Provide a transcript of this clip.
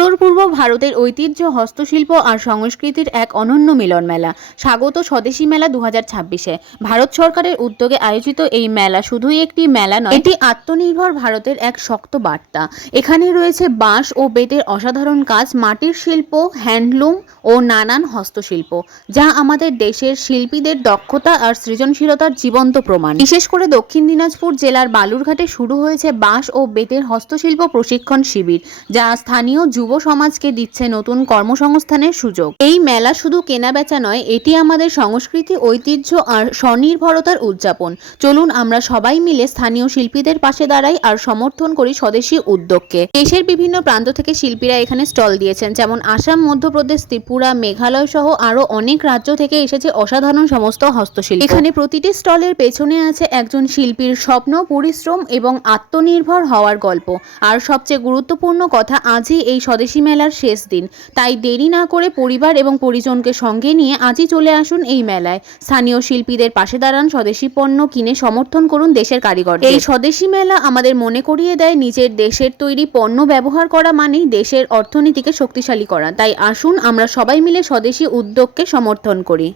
উত্তর পূর্ব ভারতের ঐতিহ্য, হস্তশিল্প আর সংস্কৃতির এক অনন্য মিলন মেলা। স্বাগত স্বদেশী মেলা 2026-এ ভারত সরকারের উদ্যোগে আয়োজিত এই মেলা শুধুই একটি মেলা নয়, এটি আত্মনির্ভর ভারতের এক শক্ত বার্তা। এখানে রয়েছে বাঁশ ও বেতের অসাধারণ কাজ, মাটির শিল্প, হ্যান্ডলুম ও নানান হস্তশিল্প, যা আমাদের দেশের শিল্পীদের দক্ষতা আর সৃজনশীলতার জীবন্ত প্রমাণ। বিশেষ করে দক্ষিণ দিনাজপুর জেলার বালুরঘাটে শুরু হয়েছে বাঁশ ও বেতের হস্তশিল্প প্রশিক্ষণ শিবির, যা স্থানীয় যুব সমাজকে দিচ্ছে নতুন কর্মসংস্থানের সুযোগ। এই মেলা শুধু কেনাবেচা নয়, এটি আমাদের সংস্কৃতি, ঐতিহ্য আর স্বনির্ভরতার উদযাপন। চলুন আমরা সবাই মিলে স্থানীয় শিল্পীদের পাশে দাঁড়াই আর সমর্থন করি স্বদেশী উদ্যোগকে। দেশের বিভিন্ন প্রান্ত থেকে শিল্পীরা এখানে স্টল দিয়েছেন, যেমন আসাম, মধ্যপ্রদেশ, ত্রিপুরা, মেঘালয় সহ আরো অনেক রাজ্য থেকে এসেছে অসাধারণ সমস্ত হস্তশিল্প। এখানে প্রতিটি স্টলের পেছনে আছে একজন শিল্পীর স্বপ্ন, পরিশ্রম এবং আত্মনির্ভর হওয়ার গল্প। আর সবচেয়ে গুরুত্বপূর্ণ কথা, আজই এই স্বদেশী মেলার শেষ দিন, তাই দেরি না করে পরিবার এবং পরিজনকে সঙ্গে নিয়ে আজই চলে আসুন এই মেলায়। স্থানীয় শিল্পীদের পাশে দাঁড়ান, স্বদেশী পণ্য কিনে সমর্থন করুন দেশের কারিগরদের। এই স্বদেশী মেলা আমাদের মনে করিয়ে দেয়, নিজের দেশের তৈরি পণ্য ব্যবহার করা মানেই দেশের অর্থনীতিকে শক্তিশালী করা। তাই আসুন আমরা সবাই মিলে স্বদেশী উদ্যোগকে সমর্থন করি।